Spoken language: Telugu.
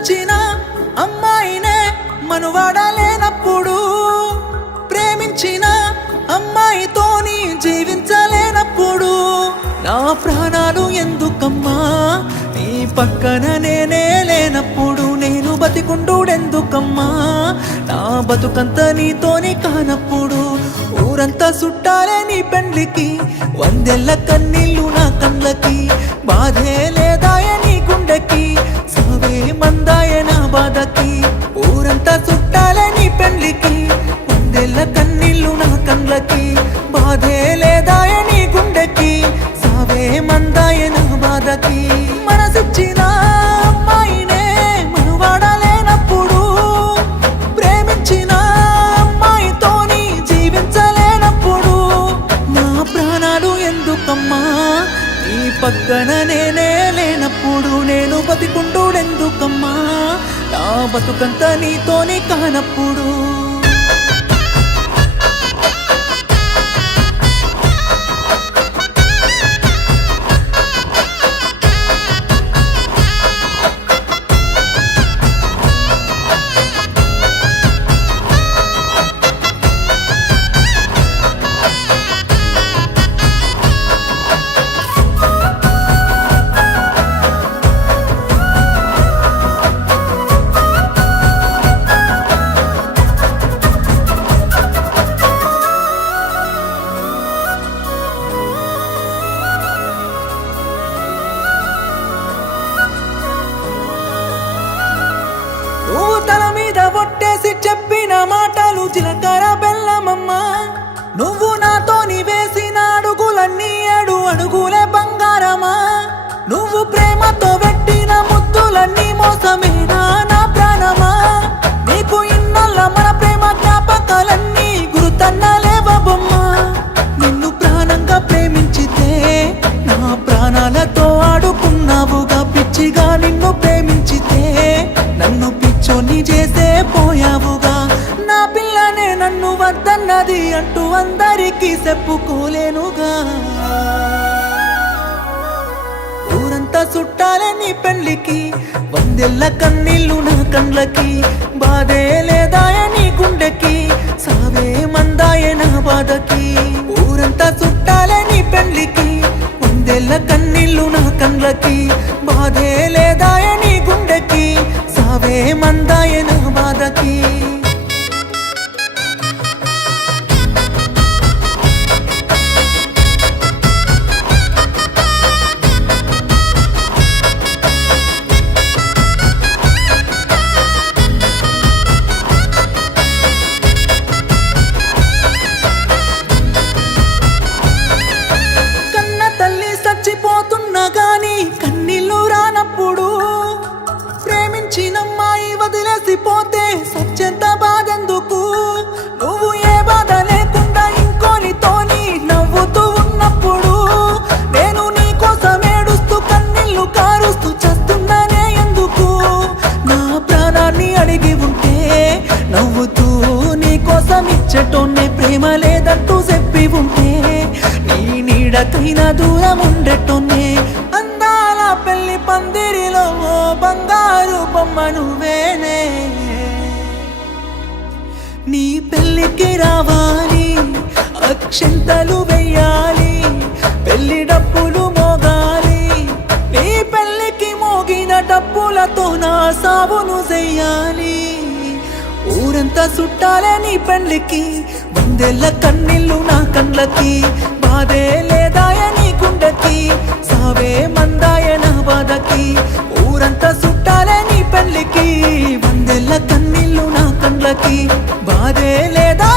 మనసిచ్చిన అమ్మాయినే మనువాడలేనప్పుడు, ప్రేమించిన అమ్మాయితోని జీవించలేనప్పుడు నా ప్రాణాలు ఎందుకమ్మా నీ పక్కన నేనే లేనప్పుడు, నేను బతికుండుడెందుకమ్మా నా బతుకంత నీతోని కానప్పుడు. ఊరంతా చుట్టాలే నీ పెండ్లికి, వందెల్ల కన్నీళ్ళు నా కళ్ళకి, బాధే లేదాయ నీ గుండెకి, సావే మందాయ నా బాధకి. ఊరంతా చుట్టాలే నీ పెండ్లికి, వందెల్ల కన్నీళ్ళు నా కళ్ళకి, బాధే లేదాయ నీ గుండెకి, సావే మందాయ నా బాధకి. మనసిచ్చిన అమ్మాయినే మనువాడలేనప్పుడు, ప్రేమించిన అమ్మాయితోని జీవించలేనప్పుడు నా ప్రాణాలు ఎందుకమ్మా నీ పక్కన నేనే లేనప్పుడు, నేను బతికుండుడెందుకమ్మా నా బతుకంత నీతోని కానప్పుడు. నువ్వు తల మీద ఒట్టేసి చెప్పిన మాటలు జీలకర్ర బెల్లమమ్మా, నువ్వు నాతోని వేసిన అడుగులన్నీ 7 అడుగులే బంగారమా, నువ్వు ప్రేమతో పెట్టిన ముద్దులన్నీ మోసమేనా నా ప్రాణమా, నీకు ఇన్నల్ల మన ప్రేమ జ్ఞాపకాలన్నీ గుర్తన్నలేవమ్మా. నిన్ను ప్రాణంగా ప్రేమించితే నా ప్రాణాలతో ఆడుకున్నావుగా, పిచ్చిగా నిన్ను ప్రేమించితే నన్ను పిచ్చోని చేసే పోయావుగా. నా పిల్లనే నన్ను వద్దన్నది అంటూ అందరికీ చెప్పుకోలేనుగా. ఊరంతా చుట్టాలే నీ పెళ్లికి, వందెల్ల కన్నీళ్ళు నా కళ్ళకి, బాధే లేదాయ నీ గుండెకి, సావే మందాయ నా బాధకి. ఊరంతా చుట్టాలే నీ పెళ్లికి, వందెల్ల కన్నీళ్ళు నా కళ్ళకి, బాధే లేదాయ నీ గుండెకి, సావే మందాయ నా బాధకి. కన్న తల్లి చచ్చిపోతున్నా గాని కన్నీళ్ళు రానప్పుడు, ప్రేమించినమ్మాయి వదిలేసిపోతే సత్యంత బాధెందుకు, నువ్వు ఏ బాధ లేకుండా ఇంకోనితోని నవ్వుతూ ఉన్నప్పుడు, నేను నీ కోసం ఏడుస్తూ కన్నీళ్ళు కారుస్తూ చస్తున్నానే ఎందుకు. నా ప్రాణాన్ని అడిగి ఉంటే నవ్వుతూ నీ కోసం ఇచ్చటోనే, ప్రేమ లేదంటూ చెప్పి ఉంటే నీ నీడకైనా దూరం ఉండటోనే. అందాల పెళ్లి పందిరిలో ఓ బంగారు బొమ్మ నువ్వేనే, నీ పెళ్లికి రావాలి అక్షంతలు వెయ్యాలి, పెళ్లి డప్పులు మోగాలి, నీ పెళ్లికి మోగిన డప్పులతో నా సావును చెయ్యాలి. ఊరంతా చుట్టాలే నీ పెళ్లికి, వందెల్ల కన్నీళ్ళు నా కళ్ళకి, బాధే లేదాయ నీ గుండెకి, సావే మందాయ నా బాధకి. ఊరంతా చుట్టాలే నీ పెళ్లికి, వందెల్ల కన్నీళ్ళు నా కళ్ళకి, బాధే లేదా